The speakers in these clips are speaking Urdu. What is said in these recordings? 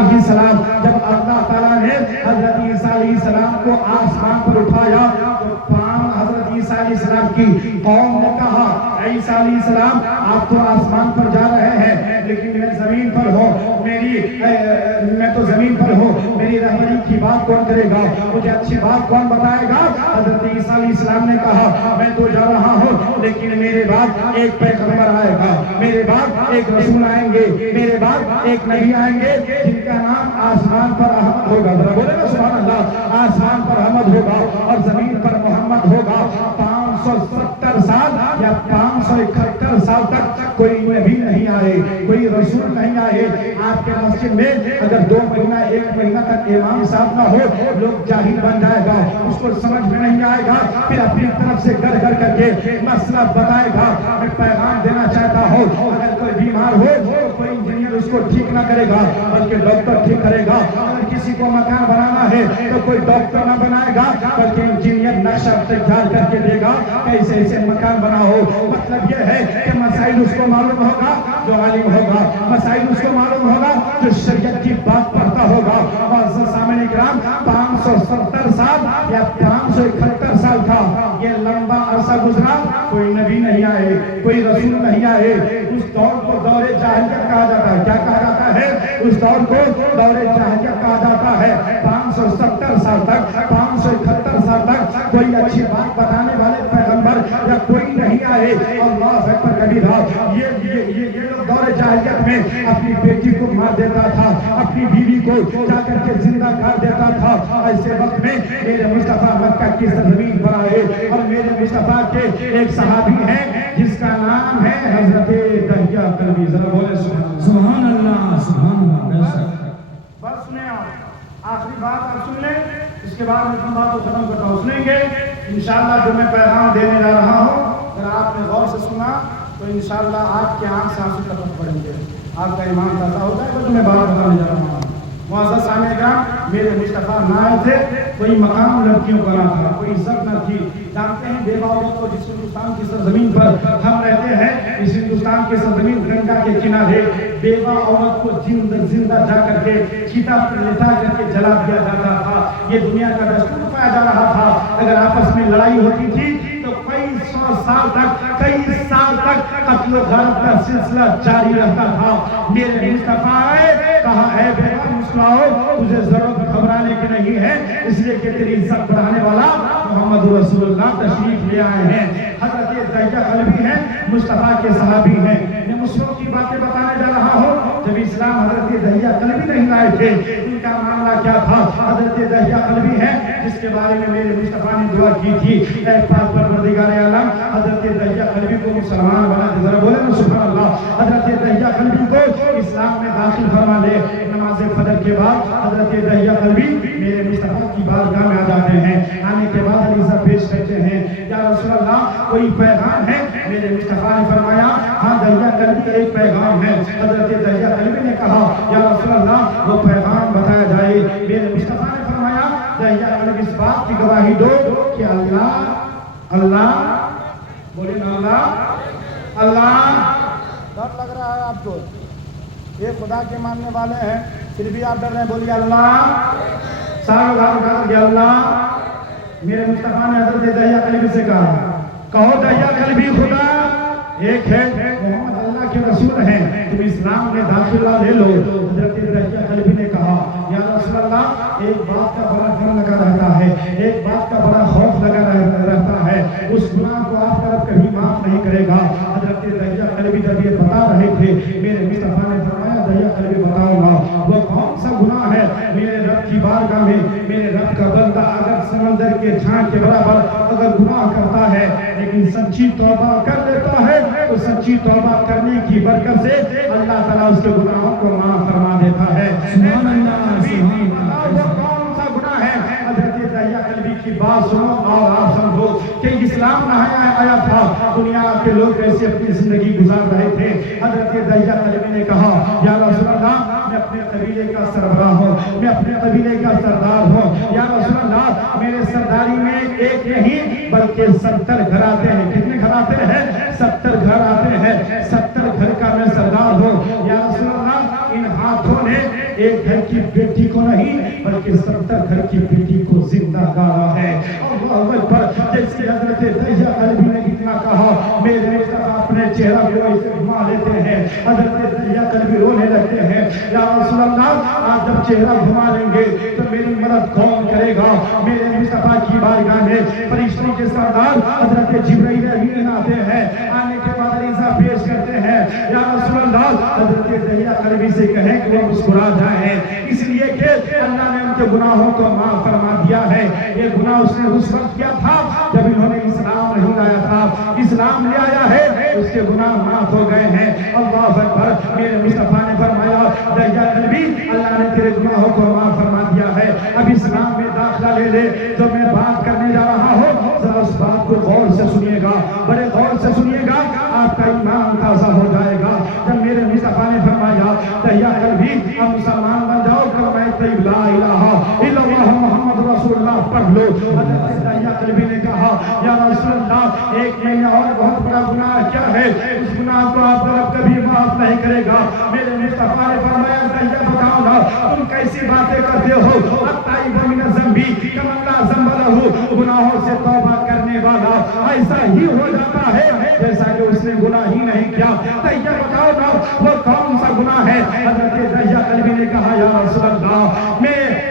علیہ السلام جب اللہ تعالیٰ نے حضرت عیسیٰ علیہ السلام کو آسمان پر اٹھایا تو حضرت عیسیٰ علیہ السلام کی قوم نے کہا عیسیٰ علیہ السلام آپ تو آسمان پر جا رہے ہیں لیکن میں زمین پر ہوں، میں تو زمین پر ہوں، میری رہبری کی بات کون کرے گا، مجھے اچھی بات کون بتائے گا؟ حضرت عیسیٰ علیہ السلام نے کہا میں تو جا رہا ہوں لیکن میرے بعد ایک پیغمبر آئے گا، میرے بعد ایک رسول آئیں گے، میرے بعد ایک نبی آئیں گے جن کا نام آسمان پر احمد ہوگا، بولے نا سبحان اللہ، آسمان پر احمد ہوگا اور زمین پر محمد ہوگا۔ 570 سال یا 571 سال تک کوئی نبی نہیں آئے، کوئی رسول نہیں آئے۔ آپ کے مسجد میں اگر 2 مہینہ 1 مہینہ تک امام صاحب نہ ہو لوگ جاہل بن جائے گا، اس کو سمجھ میں نہیں آئے گا، پھر اپنی طرف سے گھر گھر کر کے مسئلہ بتائے گا۔ میں پیغام دینا چاہتا ہوں اگر کوئی بیمار ہو تو کوئی انجینئر اس کو ٹھیک نہ کرے گا بلکہ ڈاکٹر ٹھیک کرے گا، اگر کسی کو مکان بنانا ہے تو کوئی ڈاکٹر نہ بنائے گا بلکہ انجینئر نقشہ تیار کر کے دے گا کیسے ایسے مکان بناؤ۔ مطلب یہ ہے کہ مسائل اس کو معلوم ہوگا جو عالم ہوگا، مسائل اس کو معلوم ہوگا جو شریعت کی بات پڑھتا ہوگا۔ معزز سامعین کرام 570 سال یا 571 سال تھا، یہ لمبا عرصہ گزرا، کوئی نبی نہیں آئے، کوئی رسول نہیں آئے۔ اس دور کو دور جاہلیت کہا جاتا ہے۔ کیا کہا جاتا ہے؟ اس دور کو دور جاہلیت کہا جاتا ہے۔ 570 سال تک 571 سال تک کوئی اچھی بات بتانے والے پیغمبر یا کوئی نہیں آئے۔ اللہ اکبر کبیرہ۔ یہ لوگ دور جاہلیت میں اپنی بیٹی کو مار دیتا تھا، اپنی بیوی کو جا کر کے زندہ کر دیتا تھا۔ ایسے وقت میں میرے مصطفیٰ مکہ کی سرزمین پر آئے اور میرے مصطفیٰ کے ایک صحابی ہیں جس کا نام ہے حضرت دہیہ کلبی۔ ذرا بولے سبحان اللہ سبحان اللہ۔ بس سنیں آپ، آخری بات آپ سن لیں، اس کے بعد میں بات کو ختم کرتا ہوں۔ سنیں گے انشاءاللہ جو میں پیغام دینے جا رہا ہوں، اگر آپ نے غور سے سنا تو انشاءاللہ آپ کے آنکھ سے آنسو ٹپک پڑیں گے، آپ کا ایمان تازہ ہو جائے گا جو میں بات بتانے جا رہا ہوں۔ معزز سامعین کرام، میرے مصطفیٰ نہ آئے تھے، کوئی مقام لڑکیوں کا نہ تھا، کوئی عزت نہ تھی۔ جانتے ہیں بیوہ عورت کو جس ہندوستان کی سرزمین پر ہم رہتے ہیں، اس ہندوستان کی سرزمین گنگا کے کنارے بیوہ عورت کو زندہ جا کر کے چیتا پر لٹا کر کے جلا دیا جاتا تھا۔ یہ دنیا کا دستور پایا جا رہا تھا۔ اگر آپس میں لڑائی ہوتی تھی تو کئی 100 سال تک، کئی سال تک قتل و غارت کا سلسلہ جاری رہتا تھا۔ میرے مصطفیٰ آئے، کہا اے بیوہ مسکراؤ، تجھے ضرورت گھبرانے کی نہیں ہے، اس لیے کہ تیری عزت بڑھانے والا محمد رسول اللہ تشریف لے آئے ہیں۔ حضرت دہیہ کلبی ہیں، مصطفیٰ کے صحابی ہیں۔ میں مسلموں کی باتیں بتانے جا رہا ہوں۔ جب اسلام حضرت دہیہ کلبی نہیں لائے تھے، ان کا معاملہ کیا تھا؟ حضرت دہیہ کلبی ہے جس کے بارے میں میرے مصطفیٰ نے دعا کی تھی، اے پاک پروردگار عالم حضرت دہیہ کلبی کو مسلمان بنا دے۔ ذرا بولے نا سبحان اللہ۔ حضرت دہیہ کلبی کو اسلام میں داخل فرما لے۔ نماز فجر کے بعد حضرت دہیہ کلبی میرے مصطفیٰ کی بارگاہ میں آ جاتے ہیں۔ آنے کے بعد عریضہ پیش کرتے ہیں، یا رسول اللہ کوئی پیغام ہے؟ میرے مصطفیٰ نے فرمایا ہاں دہیہ کلبی ایک پیغام ہے۔ حضرت دہیہ کلبی نے کہا یا رسول اللہ وہ پیغام بتایا جائے۔ میرے مصطفیٰ نے فرمایا دہیہ کلبی اس بات کی گواہی دو کہ اللہ بولے نا اللہ ڈر لگ رہا ہے آپ کو، یہ خدا کے ماننے والے ہیں پھر بھی آپ ڈر رہے ہیں، بولیے اللہ، سارے بھائی اللہ۔ میرے مصطفیٰ نے حضرت دہیہ کلبی سے کہا کہو دہیہ کلبی خدا ایک ہے، محمد اللہ کے رسول ہیں، تم اسلام میں داخلہ لے لو۔ حضرت دہیہ کلبی نے کہا یا رسول اللہ ایک بات کا بڑا ڈر لگا رہتا ہے، ایک بات کا بڑا خوف لگا رہتا ہے، اس گناہ کو آپ طرف کبھی معاف نہیں کرے گا۔ حضرت دہیہ کلبی جب یہ بتا رہے تھے، میرے مصطفیٰ نے فرمایا دہیہ کلبی بتاؤ گا وہ کون سا گناہ ہے میرے رب کی بارگاہ میں میرے رب کا بندہ اگر سمندر کے چھان کے برابر اگر گناہ کرتا ہے لیکن سچی توبہ کر لیتا ہے تو سچی توبہ کرنے کی برکت سے اللہ تعالیٰ اس کے گناہوں کو معاف فرما دیتا ہے۔ سبحان اللہ سبحان وہ کون سا گناہ ہے؟ حضرت دہیہ کلبی کی بات سنو اور آپ سمجھو کہ اسلام نہ آیا تھا، دنیا کے لوگ کیسے اپنی زندگی گزار رہے تھے۔ حضرت دہیہ کلبی نے کہا یا رسول اللہ میں اپنے قبیلے کا سربراہ ہوں، میں اپنے قبیلے کا سردار ہوں، یا رسول اللہ میرے سرداری میں ایک نہیں بلکہ 70 گھر آتے ہیں۔ کتنے گھر آتے ہیں؟ 70 گھر آتے ہیں، 70 گھر کا میں سردار ہوں۔ یا رسول اللہ ان ہاتھوں نے ایک گھر کی بیٹی کو نہیں بلکہ 70 گھر کی بیٹی کو زندہ گاڑا ہے۔ اللہ اکبر۔ جیسے حضرت دہیا کلبی نے اتنا کہا میرے مصطفیٰ اپنے چہرہ کو ایسے گھما لیتے ہیں، حضرت دہیا کلبی رونے لگتے ہیں، یا رسول اللہ آپ جب چہرہ گھما لیں گے تو میری مدد کون کرے گا؟ میرے مصطفیٰ کی بارگاہ میں فرشتوں کے سردار حضرت جبرائیل امین آتے ہیں، آنے کے بعد عریضہ پیش کرتے ہیں، یا رسول اللہ حضرت دہیا کلبی سے کہیں کہ وہ مسکرا جائیں، اس لیے کہ اللہ نے ان کے گناہوں کو معاف فرما دیا ہے۔ یہ گناہ اس نے اس وقت کیا تھا جب انہوں نے اسلام نہیں لایا تھا، اسلام لے آیا ہے اس کے گناہ معاف ہو گئے ہیں۔ اللہ اکبر۔ میرے مصطفیٰ نے فرمایا دہیا کلبی اللہ نے تیرے گناہوں کو معاف فرما دیا ہے، اب اسلام میں داخلہ لے لے۔ جو میں بات کرنے جا رہا ہوں ذرا اس بات کو غور سے سنیے گا، بڑے غور سے سنیے گا، آپ کا ایمان تازہ ہو جائے گا۔ جب میرے مصطفیٰ نے فرمایا دہیا کلبی اب مسلمان بن جاؤ، کلمہ طیب لا الہ الا اللہ محمد رسول اللہ پڑھ لو، حضرت دہیا کلبی نے کہا یا رسول اللہ ایک میں اور بہت بڑا گناہ کیا ہے، اس گناہ کو آپ رب کبھی معاف نہیں کرے گا۔ میرے مصطفیٰ نے فرمایا دہیا بتاؤ نا تم کیسی باتیں کرتے ہو، التائب من الذنب کمن لا ذنب لہ، گناہوں سے توبہ کرنے والا ایسا ہی ہو جاتا ہے جیسا کہ اس نے گناہ ہی نہیں کیا۔ دہیا بتاؤ نا وہ کون سا گناہ ہے؟ حضرت دہیا کلبی نے کہا یا رسول اللہ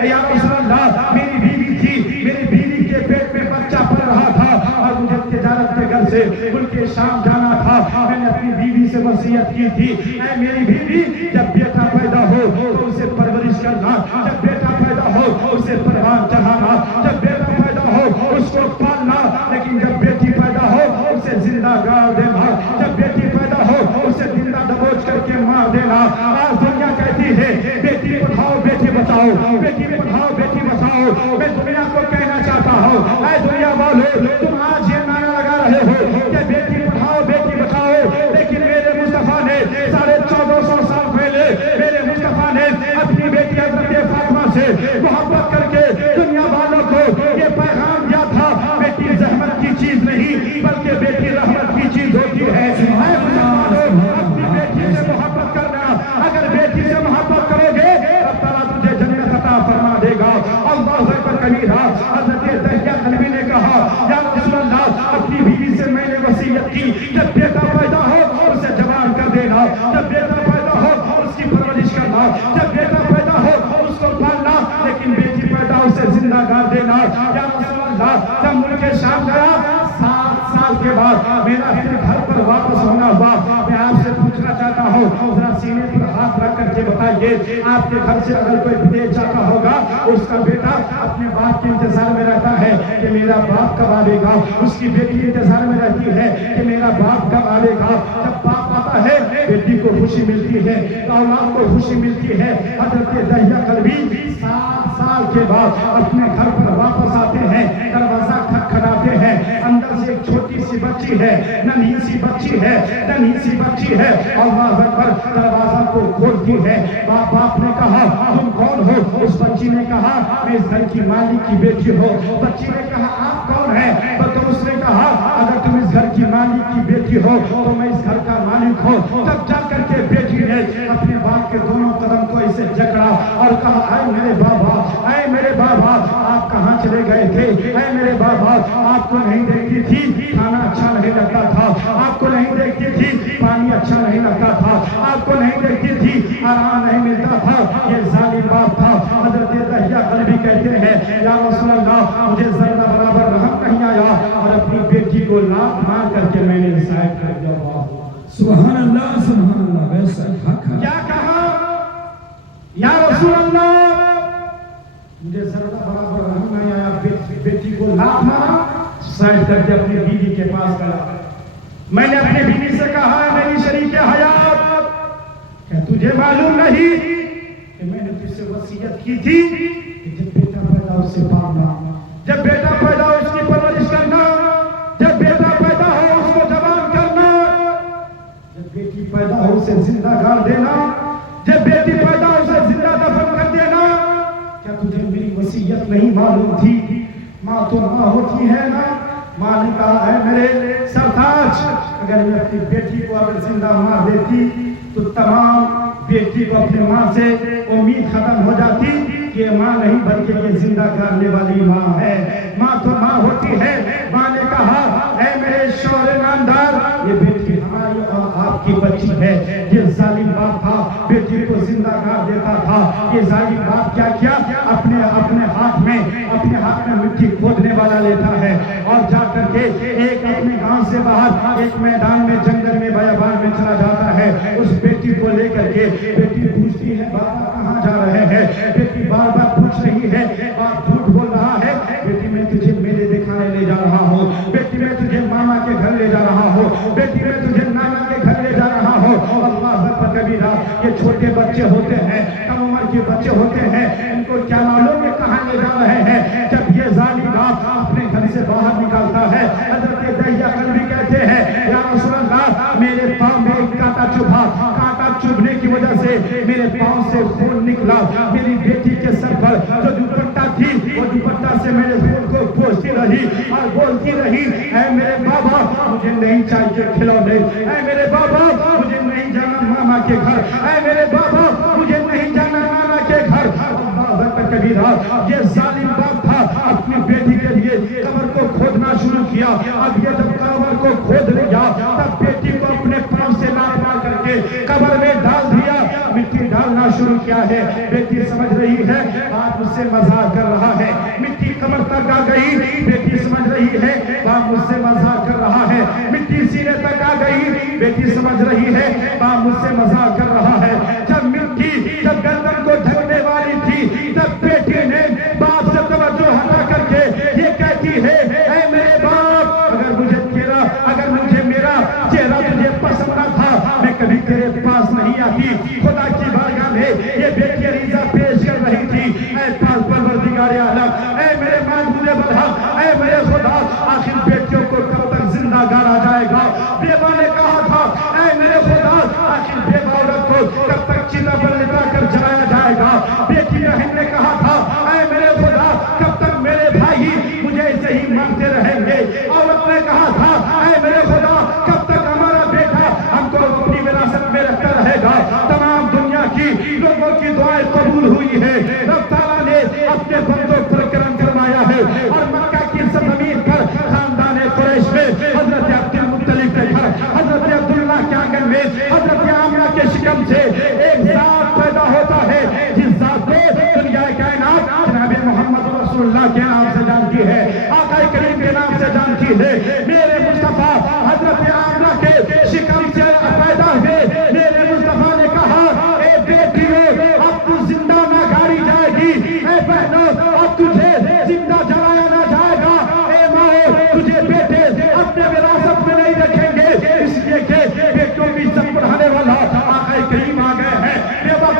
یا رسول اللہ میری بیوی تھی، میری بیوی کے پیٹ میں بچہ پل رہا تھا اور مجھے تجارت کے گھر سے ملک شام جانا تھا، میں نے اپنی بیوی سے وصیت کی تھی اے میری بیوی جب بیٹا پیدا ہو تو اسے پرورش کرنا، جب بیٹا پیدا ہو اسے پروان چڑھانا، جب بیٹا پیدا ہو اس کو پالنا، لیکن جب بیٹی پیدا ہو اسے زندہ گاڑ دینا، جب بیٹی پیدا ہو اسے زندہ دبوچ کر کے مار دینا۔ آج دنیا کہتی ہے بیٹی پڑھاؤ بیٹی بچاؤ، بیٹی پڑھاؤ بیٹی بچاؤ۔ میں دنیا کو کہنا چاہتا ہوں اے دنیا والو تم آج یہ نعرہ لگا رہے ہو کہ بیٹی پڑھاؤ بیٹی بچاؤ، لیکن میرے مصطفیٰ نے 1450 سال پہلے میرے مصطفیٰ نے اپنی بیٹی حضرت فاطمہ سے محبت کر کے دنیا والوں کو یہ پیغام دیا تھا بیٹی زحمت کی چیز نہیں بلکہ بیٹی رحمت کی چیز ہوتی ہے۔ اے مسلمانوں اپنی بیٹی سے محبت کرنا، اگر بیٹی سے محبت کرو گے اللہ تعالیٰ تجھے جنت عطا فرما دے گا۔ اللہ اکبر کبیرہ۔ حضرت دہیا کلبی نے کہا یا رسول اللہ اپنی بیوی سے میں نے وصیت کی جب بیٹا پیدا ہو اسے جوان کر دینا، جب بیٹا پیدا ہو اس کی پرورش کرنا، جب بیٹا پیدا ہو اس کو پالنا، لیکن بیٹی پیدا اسے زندہ کر دینا۔ یا رسول اللہ جب ملک شام گیا 7 سال کے بعد میرا پھر گھر پر واپس ہونا ہوا، میں آپ سے پوچھنا چاہتا ہوں ذرا سینے پر ہاتھ رکھ کر کے بتائیے آپ کے گھر سے اگر کوئی بدیش جاتا ہوگا اس کا بیٹا اپنے باپ کے انتظار میں رہتا ہے کہ میرا باپ کب آئے گا، اس کی بیٹی انتظار میں رہتی ہے کہ میرا باپ کب آئے گا۔ جب باپ آتا ہے بیٹی کو خوشی ملتی ہے، اولاد کو خوشی ملتی ہے۔ حضرت دہیا کلبی 7 سال کے بعد اپنے گھر پر واپس آتے ہیں، دروازہ کھٹکھٹاتے ہیں، اندر سے ایک چھوٹی سی بچی ہے، ننھی سی بچی ہے، ننھی سی بچی ہے، اللہ اکبر دروازہ کو کھولتی ہے۔ باپ نے کہا تم کون ہو؟ اس بچی نے کہا میں اس گھر کی مالک کی بیٹی ہوں۔ بچی نے کہا آپ کون ہیں؟ تو اس نے کہا اگر تم اس گھر کی مالک کی بیٹی ہو تو میں اس گھر کا مالک ہوں۔ تب جا کر کے بیٹی نے اپنے باپ کے دونوں قدم کو اسے جکڑا اور کہا اے میرے بابا، اے میرے بابا آپ کہاں چلے گئے تھے؟ اے میرے بابا آپ کو نہیں دیکھتی تھی کھانا اچھا نہیں لگتا تھا، آپ کو نہیں دیکھتی تھی پانی اچھا نہیں لگتا تھا، آپ کو نہیں دیکھتی تھی آرام نہیں ملتا تھا، یہ ظالم باپ تھا۔ حضرت دہیا کلبی کہتے ہیں یا رسول اللہ مجھے ذرہ برابر رحم نہیں آیا اور اپنی بیٹی کو لات مار کر کے میں نے سائڈ کر دیا۔ سبحان اللہ ویسا حق ہے۔ کیا کہا یا رسول اللہ مجھے ذرہ برابر رحم نہیں آیا، بیٹی کو لات مارا، سائڈ کر کے اپنی بیوی کے پاس گیا۔ میں نے اپنی بیوی سے کہا میری شریک حیات کہ تجھے معلوم نہیں کہ میں نے تجھ سے وصیت کی تھی کہ جب بیٹا پیدا ہو اسے پالنا، جب بیٹا پیدا ہو اس کی پرورش کرنا، جب بیٹا پیدا ہو اس کو جوان کرنا، جب بیٹی پیدا ہو اسے زندہ گاڑ دینا، جب بیٹی پیدا ہو اسے زندہ دفن کر دینا۔ کیا تجھے میری وصیت نہیں معلوم تھی؟ ماں تو ماں ہوتی ہے نا۔ ماں نے کہا ہے میرے سرتاج اگر میں اپنی بیٹی کو اگر زندہ مار دیتی تو تمام بیٹی کو اپنے ماں سے امید ختم ہو جاتی کہ یہ ماں نہیں بلکہ یہ زندہ کرنے والی ماں ہے. ماں تو ماں ہوتی ہے. ماں نے کہا اے میرے شوہر نامدار یہ بیٹی ہماری اور آپ کی بچی ہے. یہ ظالم باپ تھا بیٹی کو زندہ کر دیتا تھا. یہ ظالم باپ کیا کیا اپنے ہاتھ میں مٹی کھودنے والا لیتا ہے اور جا کر کے ایک اپنے گاؤں سے باہر ایک میدان میں جنگل میں بیابان میں چلا جاتا ہے. اس بیٹی کو لے کر کے بیٹی پوچھتی ہے بابا کہاں جا رہے ہیں. بیٹی بار بار پوچھ رہی ہے. باپ جھوٹ بول رہا ہے. بیٹی میں تجھے میلے دکھانے لے جا رہا ہوں. بیٹی میں تجھے ماما کے گھر لے جا رہا ہوں. بیٹی میں تجھے نانا کے گھر لے جا رہا ہوں. اللہ اکبر کبیرہ. یہ چھوٹے بچے ہوتے ہیں, کم عمر کے بچے ہوتے ہیں, ان کو کیا معلوم ہے کہاں لے جا رہے ہیں. جب یہ ظالم باپ اپنے گھر سے باہر نکالتا ہے, حضرت دہیا قلبی کہتے ہیں یا رسول اللہ میرے پاؤں میں ایک کانٹا چبھا. کانٹا چبھنے کی وجہ سے میرے پاؤں سے خون نکلا. میری بیٹی کے سر پر جو دوپٹہ تھی وہ دوپٹہ سے میرے خون کو پوچھتی رہی اور بولتی رہی اے میرے بابا مجھے نہیں چاہیے کھلونے. اے میرے بابا مجھے نہیں جانا ماما کے گھر. اے میرے بابا مجھے نہیں جانا نانا کے گھر. کبیرہ یہ ظالم باپ تھا اپنی بیٹی کے لیے قبر کو کھودنا شروع کیا. اب یہ جب قبر کو کھود لیا تب بیٹی کو اپنے پاؤں سے مار کر کے قبر میں ڈال دیا. مٹی ڈالنا شروع کیا ہے. بیٹی سمجھ رہی ہے باپ مجھ سے مذاق کر رہا ہے. مٹی قبر تک آ گئی. بیٹی سمجھ رہی ہے باپ مجھ سے مذاق کر رہا ہے. مٹی سینے تک آ گئی. بیٹی سمجھ رہی ہے باپ مجھ سے مذاق کر رہا ہے. جب گردن کو ڈھکنے والی تھی تب بیٹی نے باپ سے توجہ ہٹا کر کے یہ کہتی ہے اے میرے باپ اگر مجھے میرا چہرہ تجھے پسند نہ تھا میں کبھی تیرے پاس نہیں آتی. خدا کی بارگاہ میں یہ بیٹی عریضہ پیش کر رہی تھی اے پروردگار عالم اے میرے معبود برحق اے میرے خدا آخر بیٹیوں کو کب تک زندہ گاڑا جائے گا. بیوہ نے کہا تھا اے میرے خدا آخر بیوہ عورت کو کب تک چیتا پر لٹا کر جلایا جائے گا. بیٹی بہن نے کہا تھا اے میرے خدا کب تک میرے بھائی مجھے ایسے ہی مانتے رہیں گے. عورت نے کہا تھا اے میرے خدا کب تک ہمارا بیٹا ہم کو اپنی وراثت میں رکھتا رہے گا. تمام دنیا کی لوگوں کی دعائیں قبول ہوئی ہے. رب تعالیٰ نے اپنے بندوں پر کرم فرمایا ہے اور مکہ کی سرزمین پر خاندان قریش میں حضرت عبد المطلب کے گھر حضرت عبداللہ کے آنگن میں حضرت آمنہ کے شکم سے ایک ذات پیدا ہوتا ہے جس ذات کو دنیا کائنات جناب محمد رسول اللہ کے نام سے جانتی ہے. آقا کریم کے نام سے جانتی ہے. میرے مصطفیٰ حضرت آمنہ کے شکم سے پیدا ہوئے. میرے مصطفیٰ نے کہا اے بیٹیوں اب تو زندہ نہ گاڑی جائے گی. اے بہنوں اب تجھے زندہ جلایا نہ جائے گا. اے ماں تجھے بیٹے اپنے وراثت میں نہیں رکھیں گے اس لیے کہ بیٹوں کی عزت بڑھانے والا آقا کریم آ گئے ہیں. بیوہ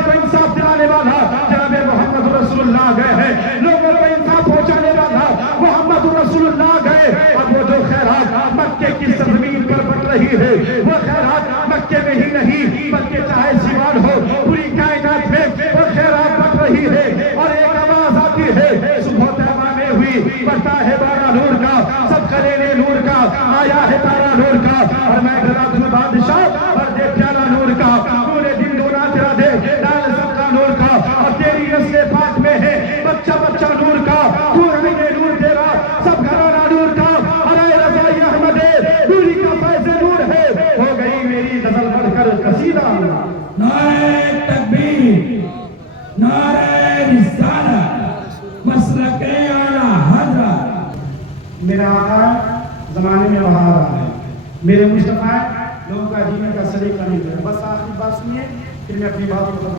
کو انصاف دلانے والا جناب محمد رسول اللہ آ گئے ہیں. لوگوں کو انصاف پہنچانے والا محمد رسول اللہ آ گئے. اب وہ جو خیرات مکے کی سرزمین پر بڑھ رہی ہے وہ خیرات مکے میں ہی نہیں بلکہ چاہے سیوان ہو پوری کائنات میں وہ خیرات بڑھ رہی ہے. اور ایک آواز آتی ہے صبح تیمہ میں ہوئی بڑھتا ہے بارہ نور کا سب خلیلے نور کا آیا ہے تارا نور کا اور میں گرات ہوں بادشاہ اور دے پیالہ نور کا. پورے دن دونا تیرا دے ڈال سب کا نور کا اور تیری نسل پاک میں ہے بچہ بچہ نور کا. تو ہے نور تیرا سب گھرانہ نور کا. ارے رضائی احمد نوری کا فیض نور ہے. ہو گئی میری غزل پڑھ کر قصیدہ. نعرہ تکبیر نعرہ رسالت مسلک اعلیٰ حضرت. میرا آقا زمانے میں وہاں رہا ہے. میرے مصطفیٰ لوگوں کا جینے کا سلیقہ نہیں ہے. بس آخری بات سنیے پھر میں اپنی بات کو